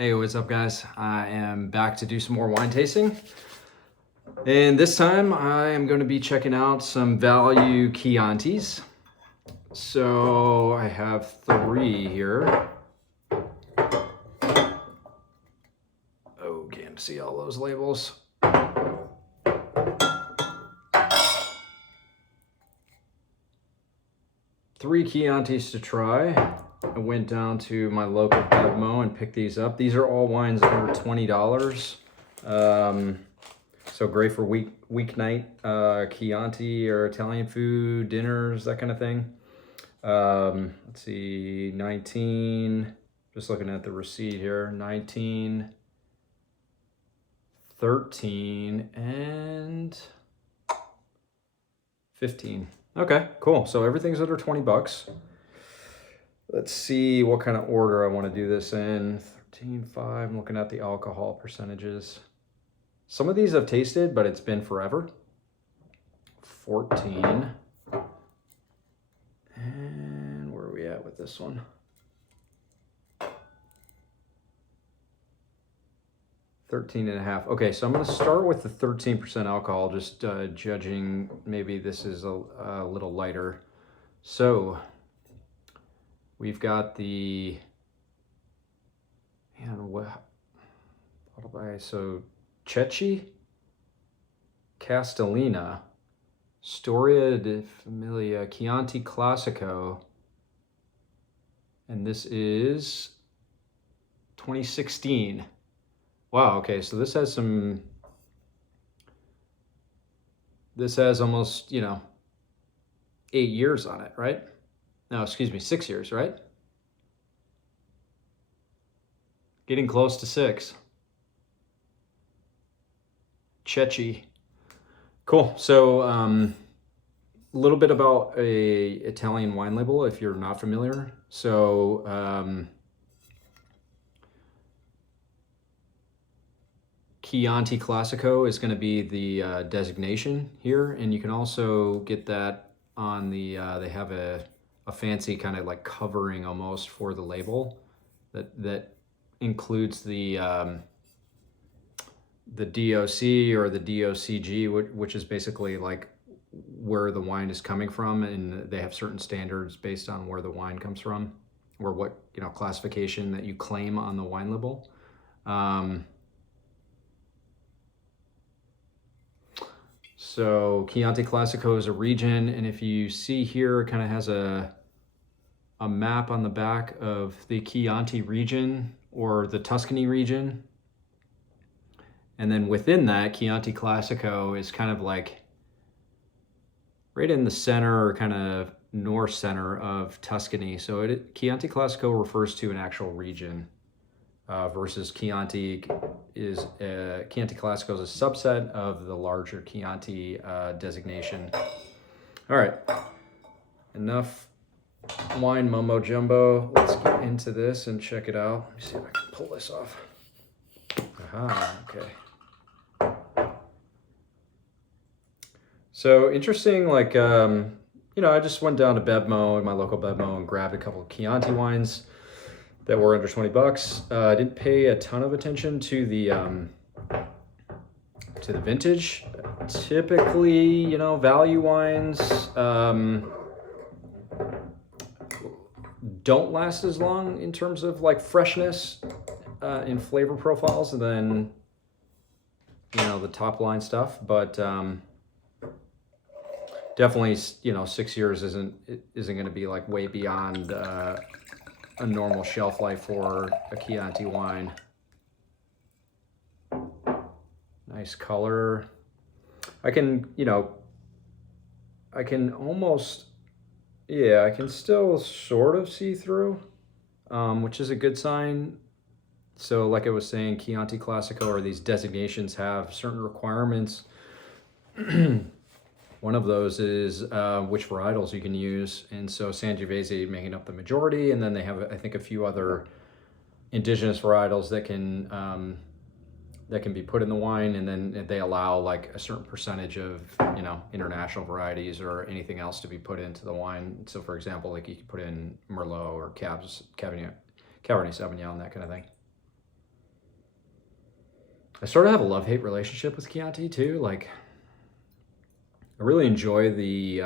Hey, what's up guys? I am back to do some more wine tasting. And this time I am going to be checking out some value Chiantis. So I have 3 here. Oh, can't see all those labels. 3 Chiantis to try. I went down to my local Gabbiano and picked these up. These are all wines under $20. So great for weeknight Chianti or Italian food, dinners, that kind of thing. Let's see, 19, just looking at the receipt here, 19, 13, and 15. Okay, cool. So everything's under 20 bucks. Let's see what kind of order I want to do this in. 13.5, I'm looking at the alcohol percentages. Some of these I've tasted, but it's been forever. 14. And where are we at with this one? 13.5. Okay, so I'm going to start with the 13% alcohol, just judging maybe this is a little lighter. So we've got the, so Cecchi, Casteliere, Storia di Famiglia, Chianti Classico, and this is 2016. Wow, okay, so this has almost, 8 years on it, right? No, excuse me, 6 years, right? Getting close to 6. Cecchi. Cool. So a little bit about a Italian wine label if you're not familiar. So Chianti Classico is going to be the designation here, and you can also get that on the they have a fancy kind of like covering almost for the label that includes the DOC or the DOCG, which is basically like where the wine is coming from, and they have certain standards based on where the wine comes from, or what classification that you claim on the wine label. So Chianti Classico is a region, and if you see here, it kind of has a map on the back of the Chianti region or the Tuscany region. And then within that, Chianti Classico is kind of like right in the center or kind of north center of Tuscany. So Chianti Classico refers to an actual region versus Chianti Classico is a subset of the larger Chianti designation. All right, enough wine mumbo jumbo. Let's get into this and check it out. Let me see if I can pull this off. Aha, okay. So interesting, like, I just went down to Bevmo, my local Bevmo, and grabbed a couple of Chianti wines that were under 20 bucks. I didn't pay a ton of attention to the vintage. Typically, value wines don't last as long in terms of like freshness and flavor profiles than the top line stuff, but definitely 6 years isn't going to be like way beyond a normal shelf life for a Chianti wine. Nice color. I can almost, I can still sort of see through, which is a good sign. So like I was saying, Chianti Classico, or these designations, have certain requirements. One of those is which varietals you can use, and so Sangiovese making up the majority, and then they have, I think, a few other indigenous varietals that can be put in the wine, and then they allow like a certain percentage of international varieties or anything else to be put into the wine. So for example, like you could put in Merlot or Cabernet Sauvignon, that kind of thing. I sort of have a love-hate relationship with Chianti too. Like, I really enjoy the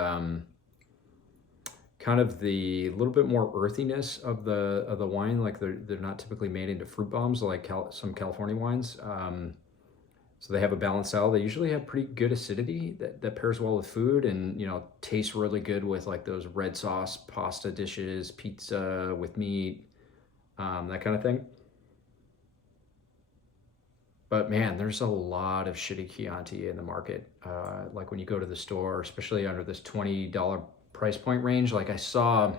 kind of the little bit more earthiness of the wine. Like they're not typically made into fruit bombs like some California wines. So they have a balanced style. They usually have pretty good acidity that pairs well with food, and tastes really good with like those red sauce pasta dishes, pizza with meat, that kind of thing. But man, there's a lot of shitty Chianti in the market. Like when you go to the store, especially under this $20 price point range, like I saw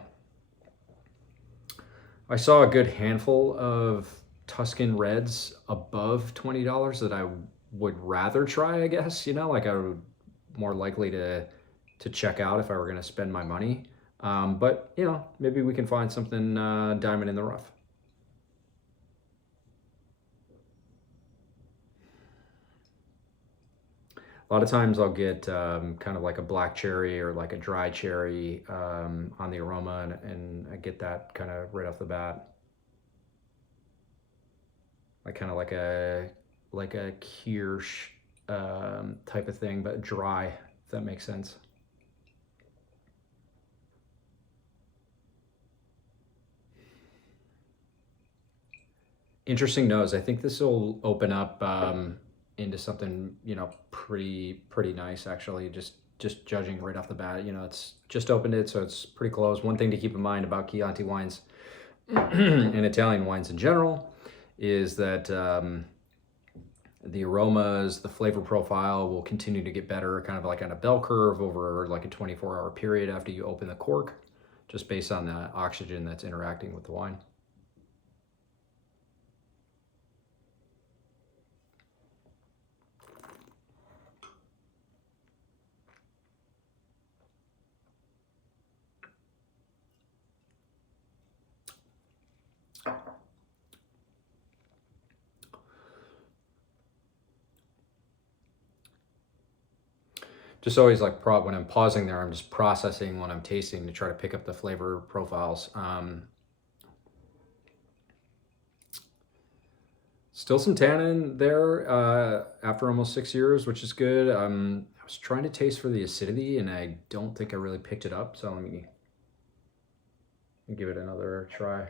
a good handful of Tuscan Reds above $20 that I would rather try, I guess, like I would more likely to check out if I were going to spend my money. But maybe we can find something diamond in the rough. A lot of times I'll get kind of like a black cherry or like a dry cherry on the aroma, and I get that kind of right off the bat. Like kind of like a Kirsch type of thing, but dry, if that makes sense. Interesting nose. I think this will open up into something pretty nice actually. Just judging right off the bat, it's just opened it, so it's pretty close. One thing to keep in mind about Chianti wines and Italian wines in general is that the aromas, the flavor profile will continue to get better, kind of like on a bell curve over like a 24-hour period after you open the cork, just based on the oxygen that's interacting with the wine. Just always like when I'm pausing there, I'm just processing what I'm tasting to try to pick up the flavor profiles. Still some tannin there after almost 6 years, which is good. I was trying to taste for the acidity, and I don't think I really picked it up. So let me give it another try.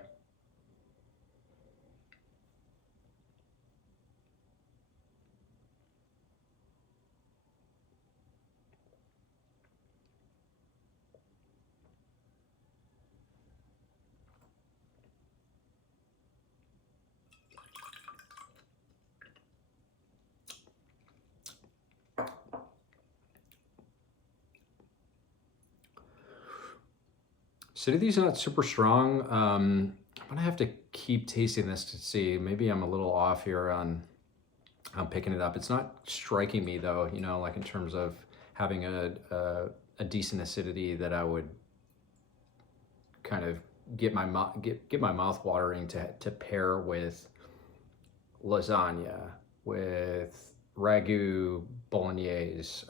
Acidity's not super strong. I'm gonna have to keep tasting this to see. Maybe I'm a little off here on picking it up. It's not striking me though, like in terms of having a decent acidity that I would kind of get my mouth watering to pair with lasagna, with ragu bolognese,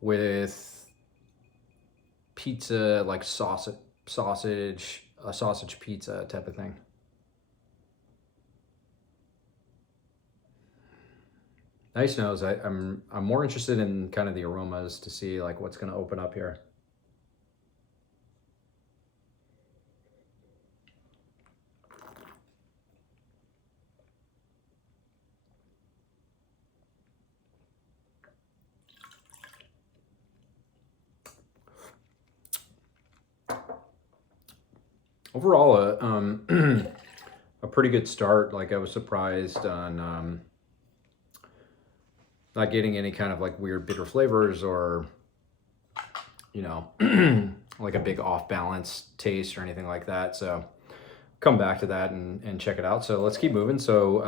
with pizza, like a sausage pizza type of thing. Nice nose. I'm more interested in kind of the aromas to see like what's going to open up here. Overall, a pretty good start. Like I was surprised on not getting any kind of like weird bitter flavors or like a big off balance taste or anything like that. So come back to that and check it out. So let's keep moving. So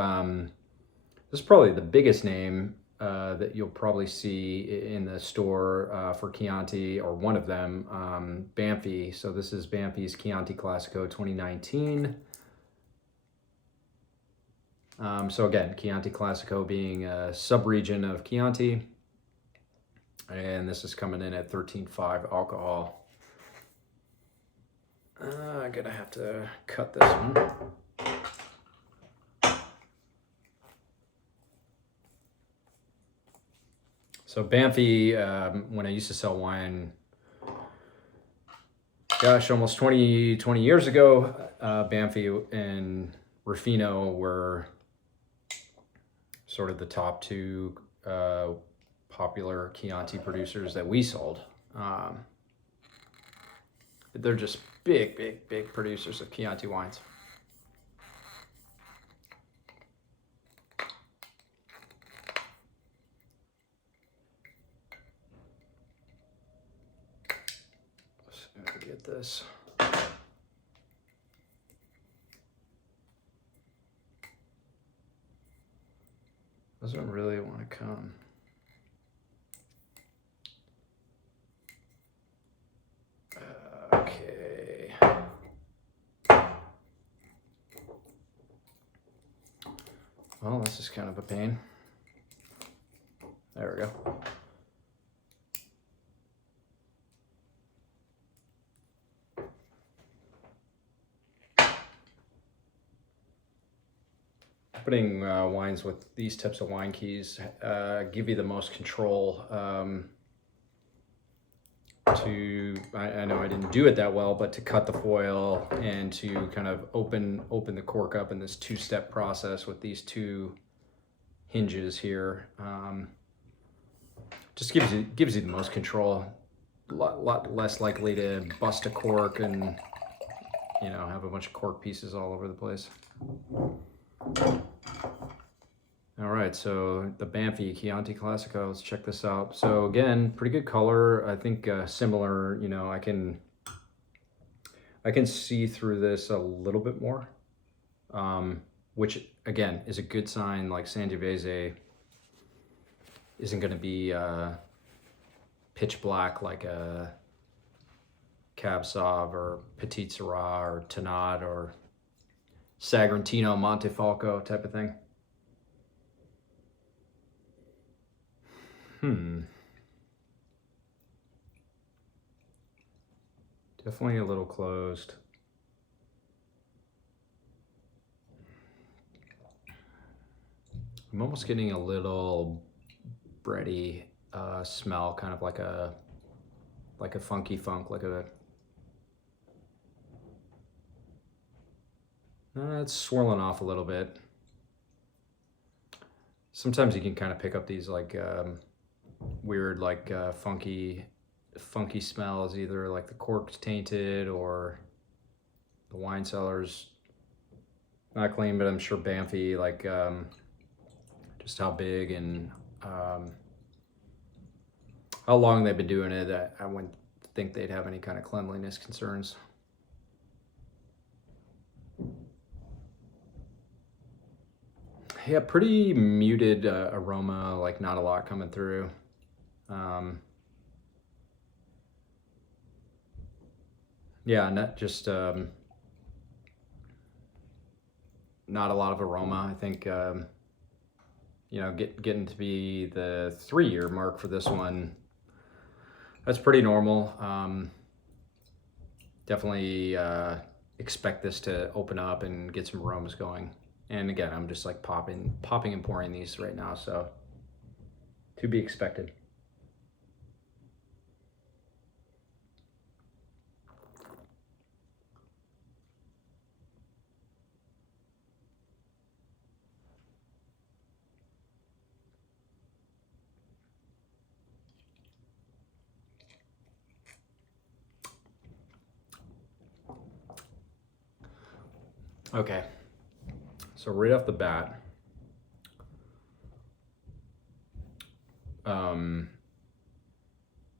this is probably the biggest name that you'll probably see in the store for Chianti, or one of them, Bamfy. So this is Banfi's Chianti Classico 2019. So again, Chianti Classico being a sub-region of Chianti. And this is coming in at 13.5 alcohol. I'm gonna have to cut this one. So Bamfy, when I used to sell wine, gosh, almost 20 years ago, Banfi and Ruffino were sort of the top two popular Chianti producers that we sold. They're just big producers of Chianti wines. Let's get this. Doesn't really want to come. Okay. Well, this is kind of a pain. There we go. Putting wines with these types of wine keys give you the most control. I know I didn't do it that well, but to cut the foil and to kind of open the cork up in this two-step process with these two hinges here, just gives you the most control. A lot less likely to bust a cork and, you know, have a bunch of cork pieces all over the place. All right, so the Banfi Chianti Classico, let's check this out. So again, pretty good color. I think similar, you know, I can see through this a little bit more, which again is a good sign. Like Sangiovese isn't going to be pitch black like a Cab Sauv or Petit Syrah or Tannat or Sagrantino Montefalco type of thing. Definitely a little closed. I'm almost getting a little bready smell, kind of like a funky funk, like a. It's swirling off a little bit. Sometimes you can kind of pick up these like weird, like funky smells, either like the cork's tainted or the wine cellar's not clean, but I'm sure Banfi, like just how big and how long they've been doing it, I wouldn't think they'd have any kind of cleanliness concerns. Yeah, pretty muted aroma, like not a lot coming through. Yeah, not just not a lot of aroma. I think you know, getting to be the 3-year mark for this one, that's pretty normal. Definitely expect this to open up and get some aromas going. And again, I'm just like popping and pouring these right now, so to be expected. Okay, so right off the bat,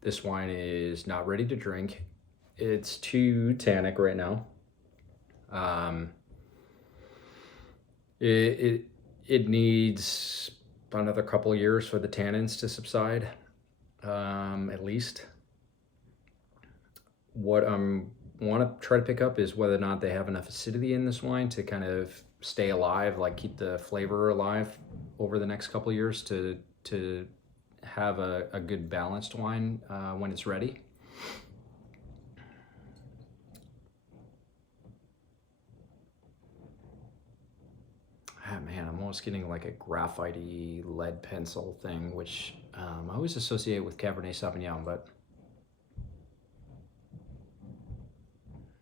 this wine is not ready to drink. It's too tannic right now. It needs another couple of years for the tannins to subside, at least. What I want to try to pick up is whether or not they have enough acidity in this wine to kind of stay alive, like keep the flavor alive over the next couple of years to have a good balanced wine when it's ready. Ah, man, I'm almost getting like a graphite-y lead pencil thing, which I always associate with Cabernet Sauvignon, but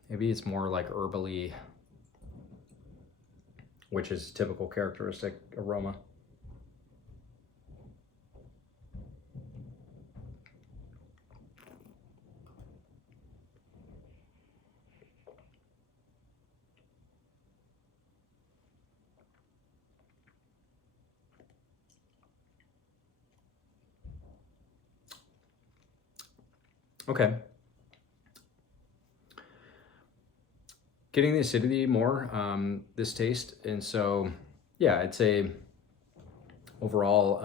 maybe it's more like herbally, which is typical characteristic aroma. Okay. Getting the acidity more, this taste. And so, yeah, I'd say overall,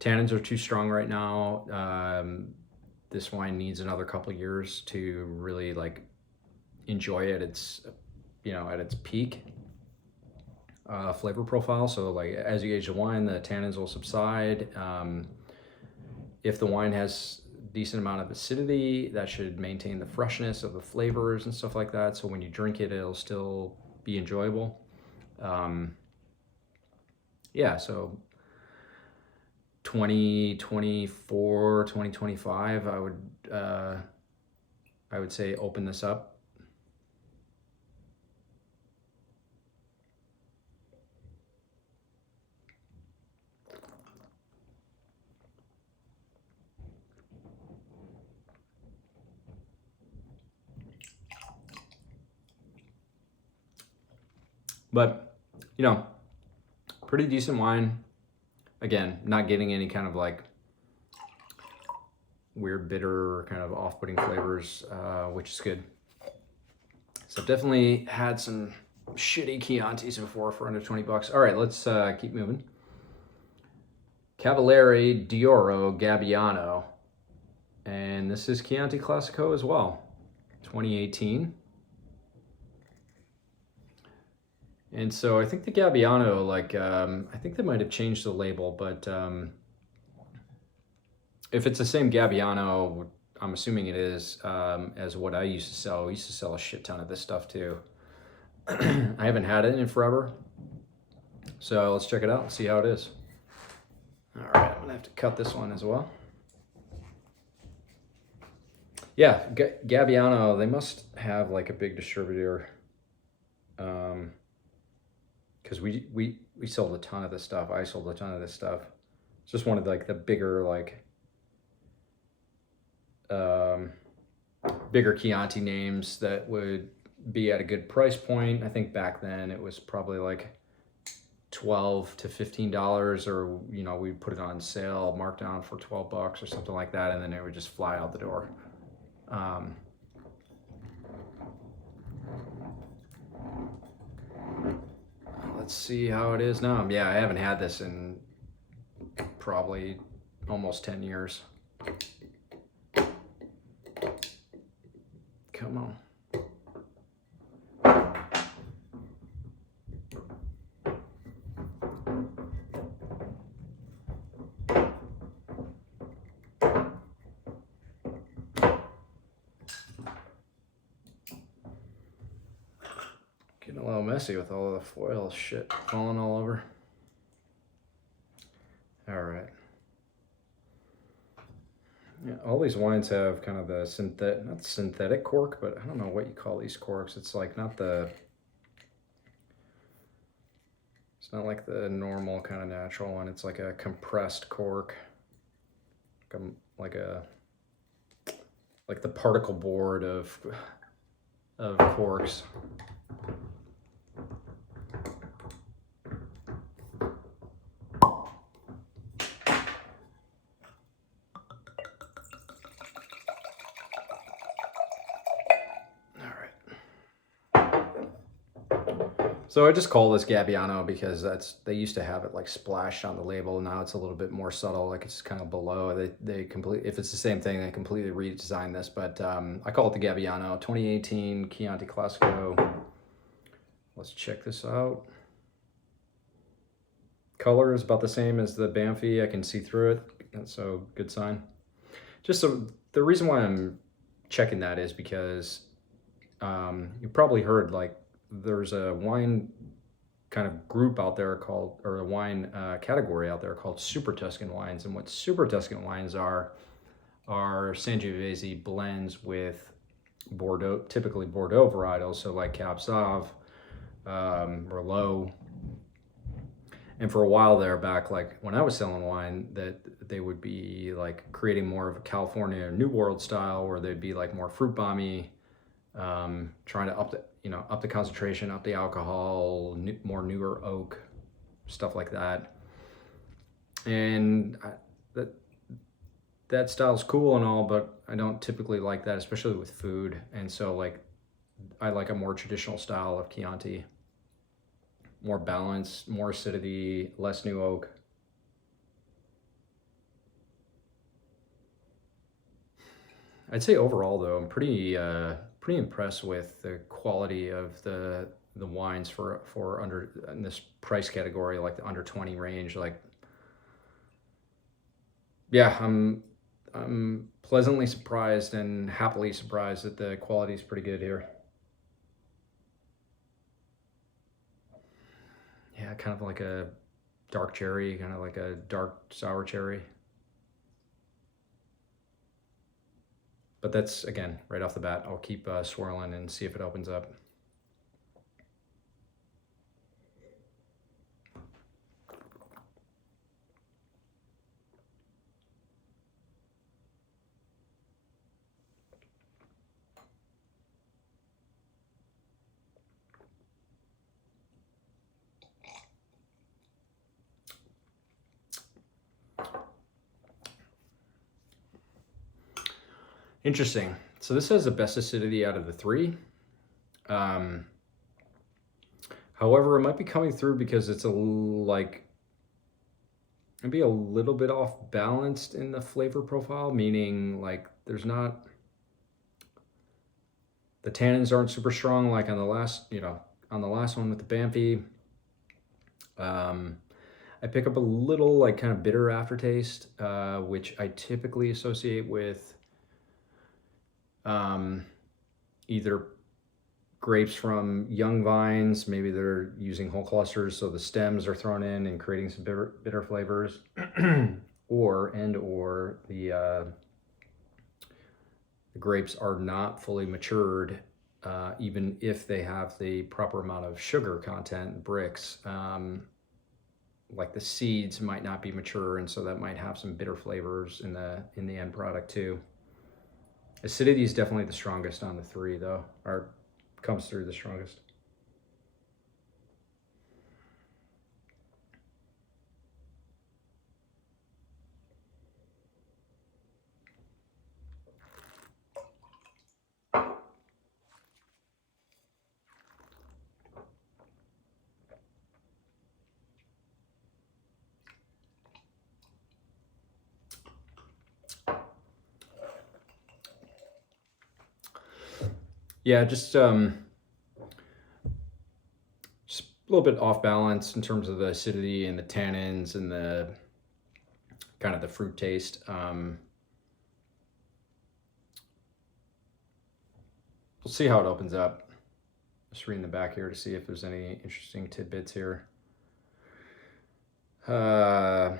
tannins are too strong right now. This wine needs another couple years to really like enjoy it. It's, you know, at its peak flavor profile. So like as you age the wine, the tannins will subside. If the wine has decent amount of acidity, that should maintain the freshness of the flavors and stuff like that. So when you drink it, it'll still be enjoyable. Yeah, so 2024, 2025, I would say open this up. But, you know, pretty decent wine. Again, not getting any kind of like weird bitter kind of off-putting flavors, which is good. So I've definitely had some shitty Chiantis before for under 20 bucks. All right, let's keep moving. Cavallari Dioro Gabbiano. And this is Chianti Classico as well, 2018. And so I think the Gabbiano, like, I think they might have changed the label, but if it's the same Gabbiano, I'm assuming it is, as what I used to sell. I used to sell a shit ton of this stuff too. I haven't had it in forever. So let's check it out and see how it is. All right, I'm gonna have to cut this one as well. Yeah, Gabbiano, they must have like a big distributor. Because we sold a ton of this stuff. I sold a ton of this stuff. It's just one of like the bigger like bigger Chianti names that would be at a good price point. I think back then it was probably like $12 to $15, or you know, we'd put it on sale, marked down for 12 bucks or something like that, and then it would just fly out the door. Let's see how it is now. Yeah, I haven't had this in probably almost 10 years. Come on. Getting a little messy with all of the foil shit falling all over. All right. Yeah, all these wines have kind of the not synthetic cork, but I don't know what you call these corks. It's like not the, it's not like the normal kind of natural one. It's like a compressed cork, like the particle board of corks. So I just call this Gabbiano because they used to have it like splashed on the label. Now it's a little bit more subtle, like it's kind of below. They completely, if it's the same thing, they completely redesigned this. But I call it the Gabbiano 2018 Chianti Classico. Let's check this out. Color is about the same as the Bamfy. I can see through it, so good sign. Just so the reason why I'm checking that is because you probably heard like there's a wine kind of group out there called, or a wine category out there called Super Tuscan wines. And what Super Tuscan wines are Sangiovese blends with Bordeaux, typically Bordeaux varietals, so like Cab Sauv, Merlot. And for a while there back, like when I was selling wine, that they would be like creating more of a California or New World style, where they'd be like more fruit bomby, trying to up the concentration, up the alcohol, more newer oak, stuff like that. And that style's cool and all, but I don't typically like that, especially with food. And so like I like a more traditional style of Chianti. More balance, more acidity, less new oak. I'd say overall though, I'm pretty impressed with the quality of the wines for under in this price category, like the under 20 range. Like, yeah, I'm pleasantly surprised and happily surprised that the quality is pretty good here. Yeah, kind of like a dark cherry, kind of like a dark sour cherry. But that's, again, right off the bat. I'll keep swirling and see if it opens up. Interesting. So this has the best acidity out of the three. However, it might be coming through because it's maybe a little bit off balanced in the flavor profile, meaning like there's not, the tannins aren't super strong like on the last one with the Bamfy. I pick up a little like kind of bitter aftertaste, which I typically associate with either grapes from young vines, maybe they're using whole clusters, so the stems are thrown in and creating some bitter flavors, or the grapes are not fully matured, even if they have the proper amount of sugar content, bricks. Like the seeds might not be mature, and so that might have some bitter flavors in the end product too. Acidity is definitely the strongest on the three, though, or comes through the strongest. Yeah, just a little bit off balance in terms of the acidity and the tannins and the kind of the fruit taste. We'll see how it opens up. Just reading the back here to see if there's any interesting tidbits here. The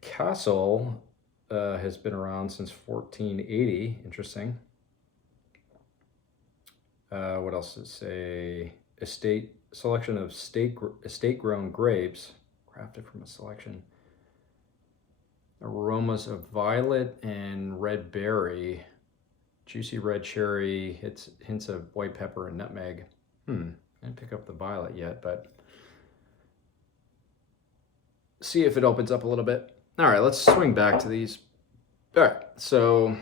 castle has been around since 1480. Interesting. What else does it say? Selection of estate grown grapes, crafted from a selection. Aromas of violet and red berry, juicy red cherry, hints of white pepper and nutmeg. I didn't pick up the violet yet, but see if it opens up a little bit. All right, let's swing back to these. All right, so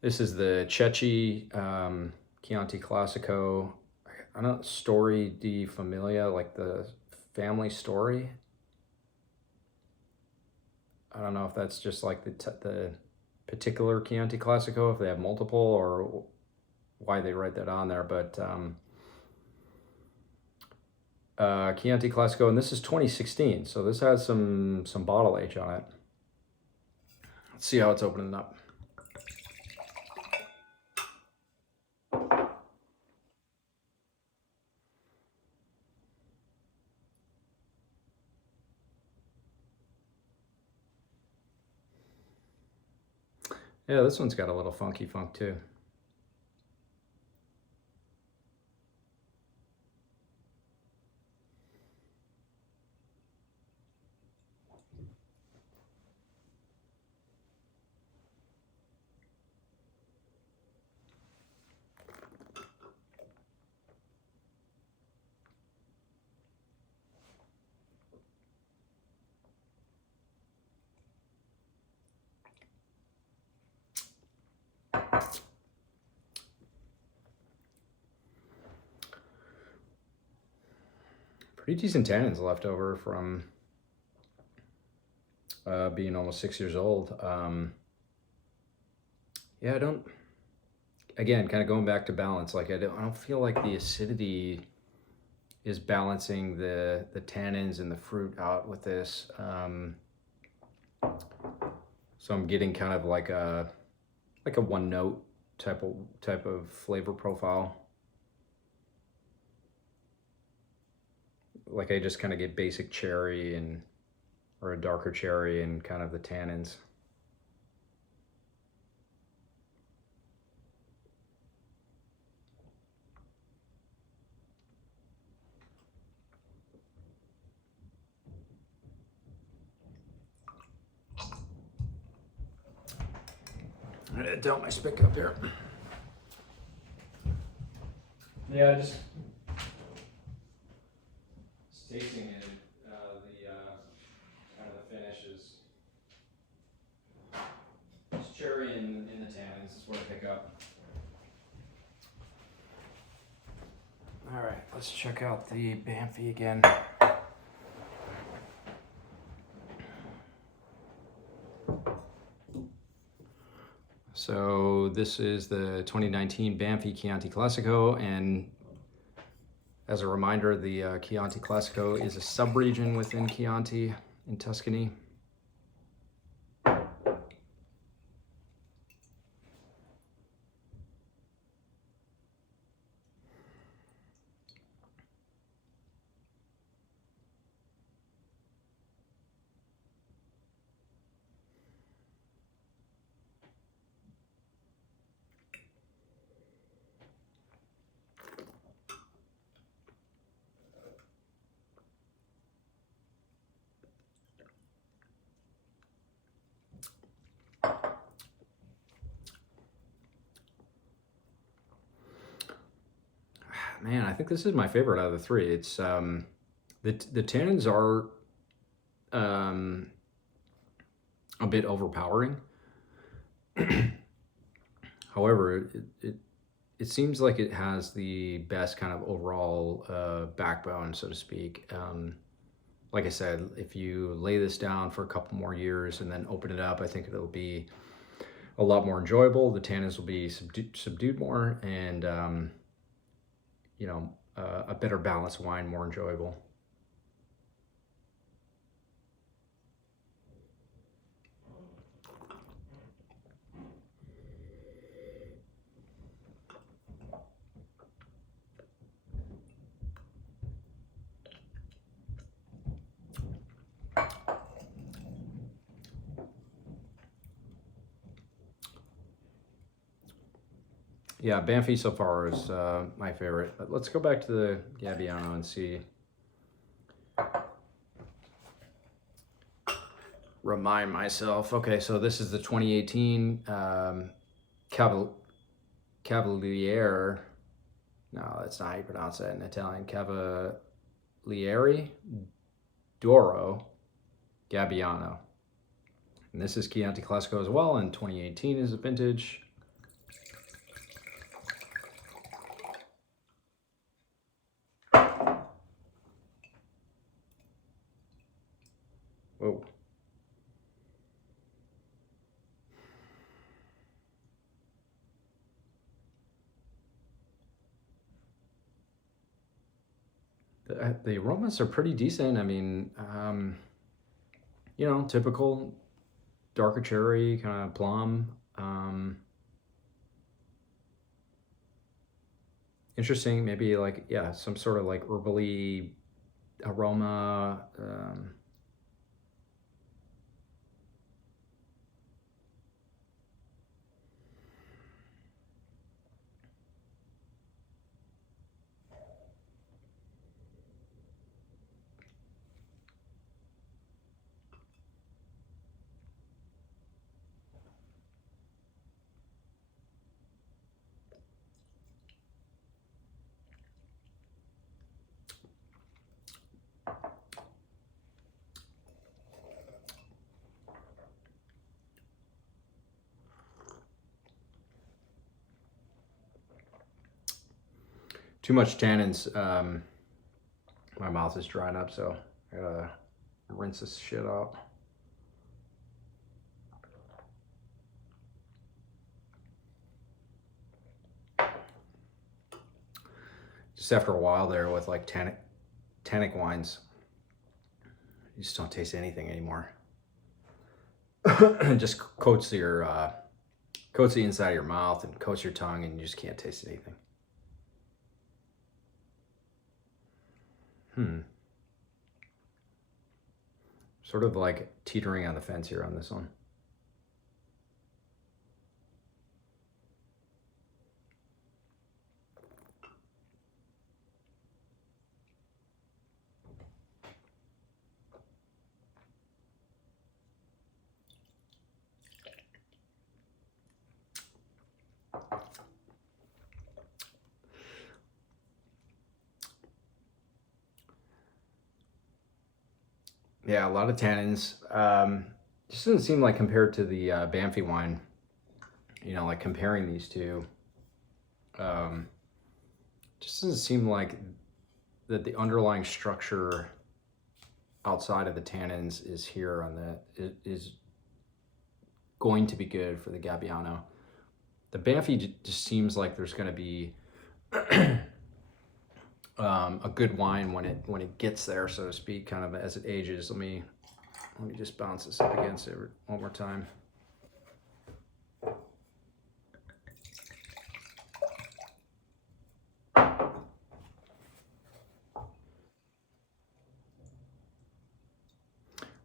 this is the Cecchi Chianti Classico. I don't know, Story di Familia, like the family story. I don't know if that's just like the particular Chianti Classico, if they have multiple, or why they write that on there, but Chianti Classico, and this is 2016, so this has some bottle age on it. Let's see how it's opening up. Yeah, this one's got a little funky funk too. Pretty decent tannins left over from being almost 6 years old. Yeah, I don't. Again, kind of going back to balance. Like I don't feel like the acidity is balancing the tannins and the fruit out with this. So I'm getting kind of like a one note type of flavor profile. Like I just kind of get basic cherry or a darker cherry and kind of the tannins. I'm gonna dump my spit cup here. Yeah, just tasting it. Kind of the finish is it's cherry in the tannins. Is what I pick up. All right, let's check out the Bamfy again. So this is the 2019 Banfi Chianti Classico, and as a reminder, the Chianti Classico is a sub-region within Chianti in Tuscany. Man, I think this is my favorite out of the three. It's the tannins are a bit overpowering. However, it seems like it has the best kind of overall backbone, so to speak. Like I said, if you lay this down for a couple more years and then open it up, I think it'll be a lot more enjoyable. The tannins will be subdued more, and a better balanced wine, more enjoyable. Yeah, Banfi so far is my favorite. But let's go back to the Gabbiano and see. Remind myself. Okay, so this is the 2018 Cavaliere. No, that's not how you pronounce it in Italian. Cavalieri Dioro Gabbiano. And this is Chianti Classico as well, and 2018 is a vintage. Whoa. The aromas are pretty decent. I mean, typical darker cherry, kind of plum. Interesting, maybe like, yeah, some sort of like herbally aroma. too much tannins. My mouth is drying up, so I gotta rinse this shit out. Just after a while there with like tannic wines, you just don't taste anything anymore. It just coats the inside of your mouth and coats your tongue, and you just can't taste anything. Sort of like teetering on the fence here on this one. Yeah, a lot of tannins. Just doesn't seem like compared to the Bamfy wine, you know, like comparing these two, just doesn't seem like that the underlying structure outside of the tannins is here on the, is going to be good for the Gabbiano. The Banfi just seems like there's going to be a good wine when it gets there, so to speak, kind of as it ages. Let me just bounce this up against it one more time.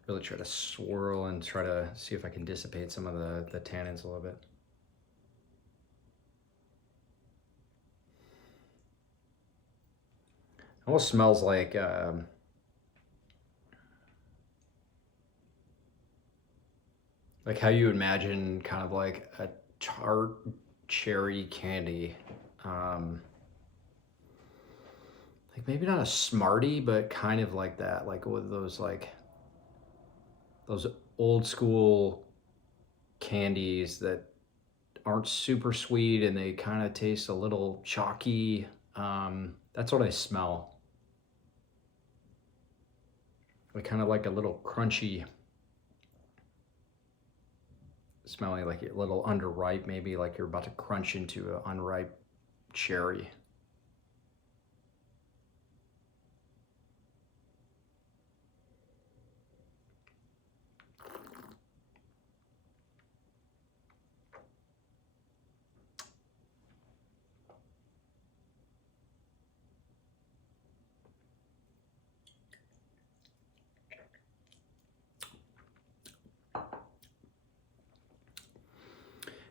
Really try to swirl and try to see if I can dissipate some of the tannins a little bit. Almost smells like how you imagine kind of like a tart cherry candy. Like maybe not a Smartie, but kind of like that, like with those those old school candies that aren't super sweet and they kind of taste a little chalky. That's what I smell. Like kind of like a little crunchy, smelling like a little underripe, maybe like you're about to crunch into an unripe cherry.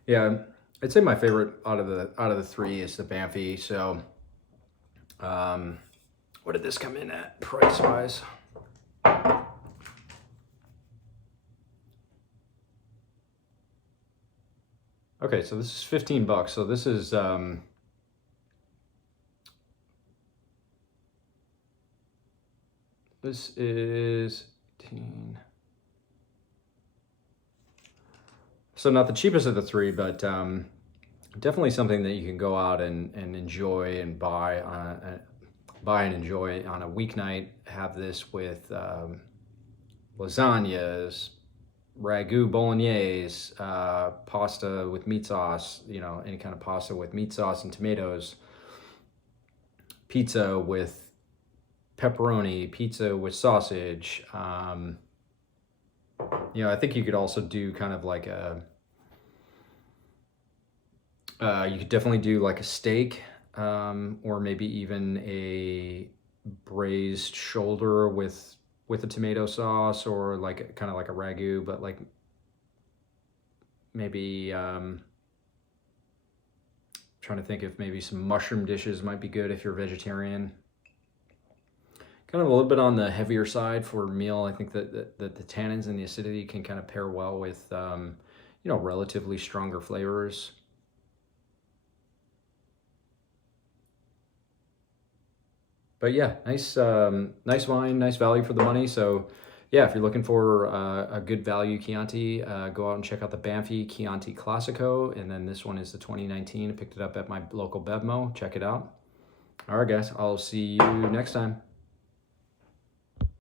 Yeah, I'd say my favorite out of the three is the Banfi. So, what did this come in at price wise? Okay, so this is $15. So this is this is 18. So not the cheapest of the three, but definitely something that you can go out and enjoy and buy and enjoy on a weeknight. Have this with lasagnas, ragu bolognese, pasta with meat sauce, you know, any kind of pasta with meat sauce and tomatoes, pizza with pepperoni, pizza with sausage. You know, I think you could also do kind of like you could definitely do like a steak, or maybe even a braised shoulder with a tomato sauce, or like kind of like a ragu, but like maybe trying to think if maybe some mushroom dishes might be good if you're vegetarian. Kind of a little bit on the heavier side for a meal. I think that the tannins and the acidity can kind of pair well with you know, relatively stronger flavors. But yeah, nice nice wine, nice value for the money. So yeah, if you're looking for a good value Chianti, go out and check out the Banfi Chianti Classico. And then this one is the 2019. I picked it up at my local Bevmo. Check it out. All right, guys. I'll see you next time.